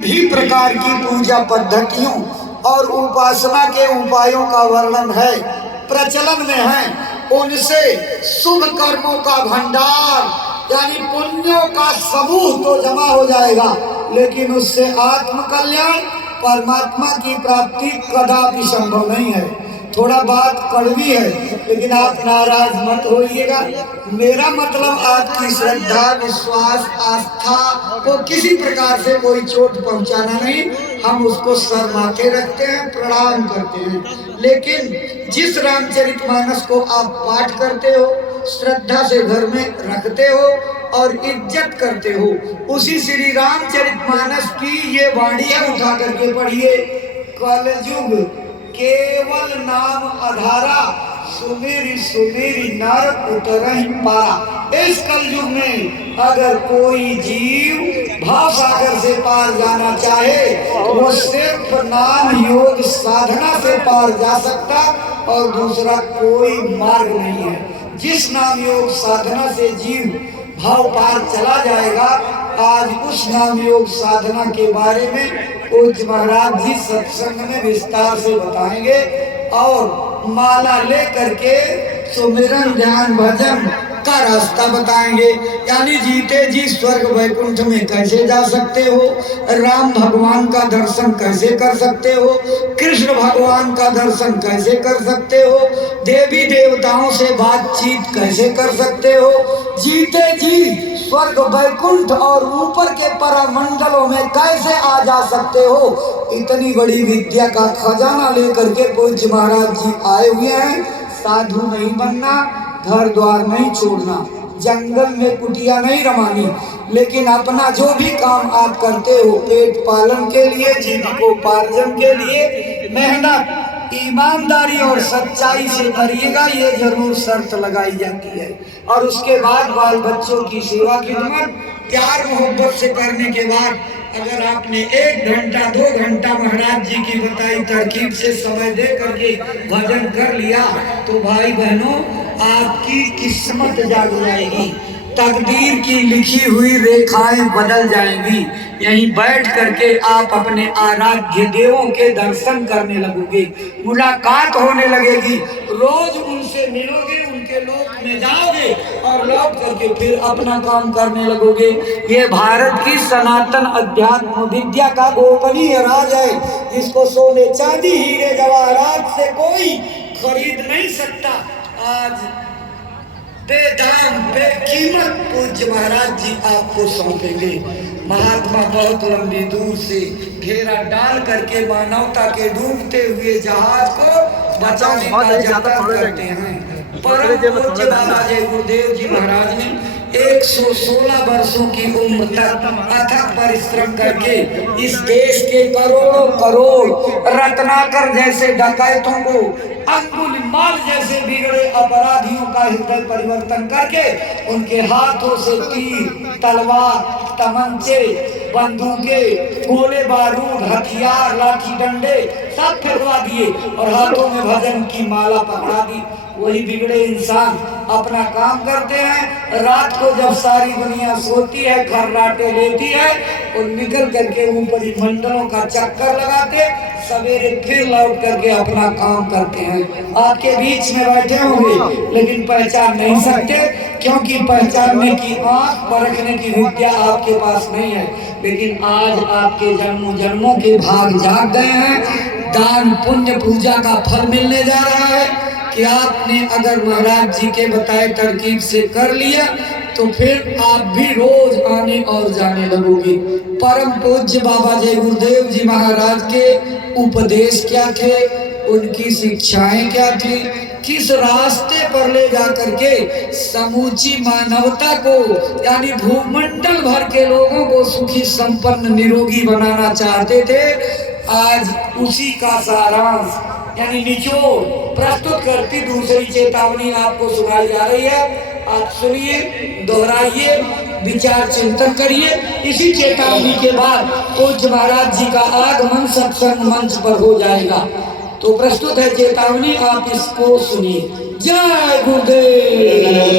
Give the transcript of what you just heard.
भी प्रकार की पूजा पद्धतियों और उपासना के उपायों का वर्णन है, प्रचलन में है। उनसे शुभ कर्मों का भंडार यानी पुण्यों का समूह तो जमा हो जाएगा, लेकिन उससे आत्म कल्याण परमात्मा की प्राप्ति कदापि संभव नहीं है। थोड़ा बात कड़वी है, लेकिन आप नाराज मत होइएगा। मेरा मतलब आपकी श्रद्धा, विश्वास, आस्था को किसी प्रकार से कोई चोट पहुंचाना नहीं। हम उसको सर माथे रखते हैं, प्रणाम करते हैं। लेकिन जिस रामचरितमानस को आप पाठ करते हो, श्रद्धा से घर में रखते हो और इज्जत करते हो, उसी श्री रामचरितमानस की ये वाणियां उठा करके पढ़िए। कलयुग केवल नाम आधारा, सुमेरी सुमेरी नर उतरहि पारा। इस कलयुग में अगर कोई जीव भाव सागर से पार जाना चाहे तो वो सिर्फ नाम योग साधना से पार जा सकता, और दूसरा कोई मार्ग नहीं है। जिस नाम योग साधना से जीव भाव पार चला जाएगा, आज उस नाम योग साधना के बारे में पूज्य महाराज जी सत्संग में विस्तार से बताएंगे, और माला ले करके सुमिरन ध्यान भजन का रास्ता बताएंगे। यानी जीते जी स्वर्ग वैकुंठ में कैसे जा सकते हो, राम भगवान का दर्शन कैसे कर सकते हो, कृष्ण भगवान का दर्शन कैसे कर सकते हो, देवी देवताओं से बातचीत कैसे कर सकते हो, जीते जी स्वर्ग वैकुंठ और ऊपर के परमंडलों में कैसे आ जा सकते हो। इतनी बड़ी विद्या का खजाना लेकर के पूज्य महाराज जी आए हुए हैं। साधु नहीं बनना, घर द्वार नहीं छोड़ना, जंगल में कुटिया नहीं रमानी, लेकिन अपना जो भी काम आप करते हो पेट पालन के लिए, जीविकोपार्जन के लिए मेहनत ईमानदारी और सच्चाई से करिएगा, ये जरूर शर्त लगाई जाती है। और उसके बाद बाल बच्चों की सेवा खिदमत प्यार मोहब्बत से करने के बाद अगर आपने 1 घंटा 2 घंटा महाराज जी की बताई तरकीब से समय दे करके भजन कर लिया, तो भाई बहनों आपकी किस्मत जाग जाएगी, तकदीर की लिखी हुई रेखाएं बदल जाएंगी। यहीं बैठ करके आप अपने आराध्य देवों के दर्शन करने लगोगे, मुलाकात होने लगेगी, रोज उनसे मिलोगे, उनके लोक में जाओगे और लौट करके फिर अपना काम करने लगोगे। ये भारत की सनातन अध्यात्म विद्या का गोपनीय राज है, जिसको सोने चांदी हीरे जवाहरात से कोई खरीद नहीं सकता। आज बेदाम बेकीमत पूज्य महाराज जी आपको सौंपेंगे। महात्मा बहुत लंबी दूर से घेरा डाल करके मानवता के डूबते हुए जहाज को बचाने का जतन करते हैं। परम पूज्य बाबा जय गुरुदेव जी महाराज ने 116 वर्षों की उम्र तक अथक परिश्रम करके इस देश के करोड़ों करोड़ रत्नाकर जैसे डकैतों को, अंगुलीमाल जैसे बिगड़े अपराधियों का हृदय परिवर्तन करके उनके हाथों से तीर, तलवार, तमंचे, बंदूकें, गोले बारूद, हथियार, लाठी डंडे सब फिरवा दिए और हाथों में भजन की माला पकड़ा दी। वही बिगड़े इंसान अपना काम करते हैं, रात को जब सारी दुनिया सोती है, खर्राटे लेती है, और निकल करके ऊपरी मंडलों का चक्कर लगाते, सवेरे फिर लौट करके अपना काम करते हैं। आपके बीच में बैठे होंगे लेकिन पहचान नहीं सकते, क्योंकि पहचानने की आंख परखने की विद्या आपके पास नहीं है। लेकिन आज आपके जन्मों जन्मों के भाग जाग गए हैं, दान पुण्य पूजा का फल मिलने जा रहा है कि आपने अगर महाराज जी के बताए तरकीब से कर लिया तो फिर आप भी रोज आने और जाने लगोगे। परम पूज्य बाबा जय गुरुदेव जी महाराज के उपदेश क्या थे, उनकी शिक्षाएं क्या थी, किस रास्ते पर ले जा करके समूची मानवता को यानी भूमंडल भर के लोगों को सुखी संपन्न निरोगी बनाना चाहते थे, आज उसी का सारांश यानी निचोड़ प्रस्तुत करती दूसरी चेतावनी आपको सुनाई जा रही है। आप सुनिए, दोहराइए, विचार चिंतन करिए। इसी चेतावनी के बाद पूज्य महाराज जी का आगमन सत्संग मंच पर हो जाएगा। तो प्रस्तुत है चेतावनी, आप इसको सुनिए। जय गुरुदेव।